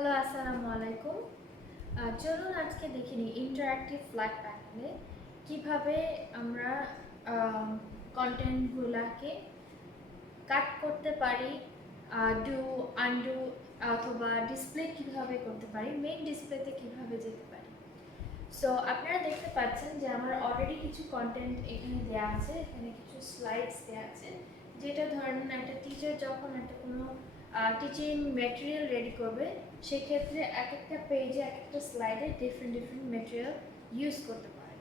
Hello, আসসালামু আলাইকুম। চলুন আজকে দেখে নিই ইন্টারঅ্যাক্টিভ ফ্ল্যাগ প্যাটার্নে কীভাবে আমরা কন্টেন্টগুলোকে কাট করতে পারি, ডু আনডু অথবা ডিসপ্লে কীভাবে করতে পারি, মেইন ডিসপ্লেতে কীভাবে যেতে পারি। সো আপনারা দেখতে পাচ্ছেন যে আমার অলরেডি কিছু কন্টেন্ট এখানে দেওয়া আছে, এখানে কিছু স্লাইডস দেওয়া আছে, যেটা ধরেন একটা টিচার যখন একটা কোনো টিচিং ম্যাটেরিয়াল রেডি করবে, সেক্ষেত্রে এক একটা পেজে এক একটা স্লাইডে ডিফারেন্ট ম্যাটেরিয়াল ইউজ করতে পারে।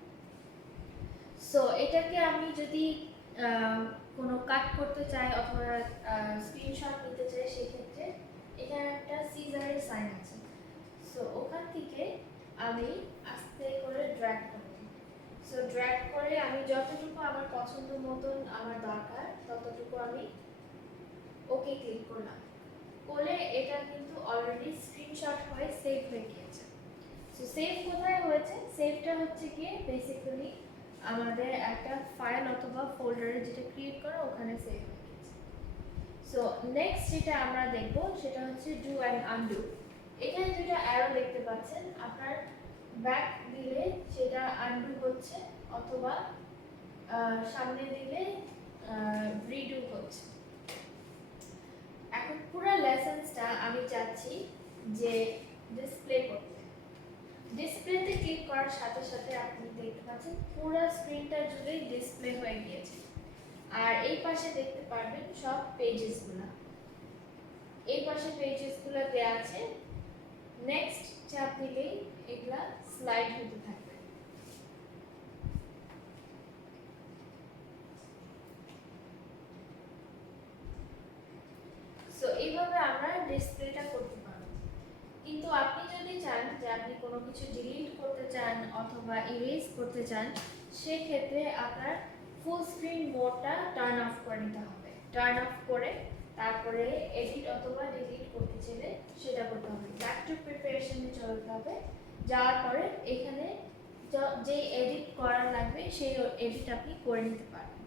সো এটাকে আমি যদি কোনো কাট করতে চাই অথবা স্ক্রিনশট নিতে চাই, সেক্ষেত্রে এখানে একটা সিজারের সাইন আছে। সো ওখান থেকে আমি আস্তে করে ড্র্যাগ করি। সো ড্র্যাগ করে আমি যতটুকু আমার পছন্দ মতন আমার দরকার ততটুকু আমি ওকে ক্লিক করলাম। করলে এটা কিন্তু অলরেডি স্ক্রিনশট হয়ে সেভ হয়ে গিয়েছে। সো সেভ কোথায় হয়েছে? সেভটা হচ্ছে গিয়ে বেসিক্যালি আমাদের একটা ফাইল অথবা ফোল্ডারে যেটা ক্রিয়েট করা, ওখানে সেভ হয়ে গেছে। সো নেক্সট যেটা আমরা দেখব সেটা হচ্ছে ডু অ্যান্ড আনডু। এখানে যেটা অ্যারো দেখতে পাচ্ছেন, আপনার ব্যাক দিলে সেটা আনডু হচ্ছে অথবা সামনে দিলে রিডু হচ্ছে। এখন পুরো লেসনসটা আমি চাচ্ছি যে ডিসপ্লে করতে। ডিসপ্লেতে ক্লিক করার সাথে সাথে আপনি দেখতে পাচ্ছেন পুরো স্ক্রিনটা জুড়েই ডিসপ্লে হয়ে গিয়েছে। আর এই পাশে দেখতে পারবেন সব পেজেসগুলো, এই পাশে পেজেসগুলো দেওয়া আছে। নেক্সট চাপ দিলেই এগুলা স্লাইড হতে থাকবে। সো এইভাবে আমরা ডিসপ্লেটা করতে পারবো। কিন্তু আপনি যদি চান যে আপনি কোনো কিছু ডিলিট করতে চান অথবা ইরেজ করতে চান, সেক্ষেত্রে আপনার ফুল স্ক্রিন মোডটা টার্ন অফ করে নিতে হবে। টার্ন অফ করে তারপরে এডিট অথবা ডিলিট করতে চাইলে সেটা করতে হবে। ব্যাক টু প্রিপারেশনে চলতে হবে। যাওয়ার পরে এখানে যে এডিট করা লাগবে সেই এডিট আপনি করে নিতে পারবেন।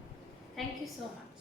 Thank you so much.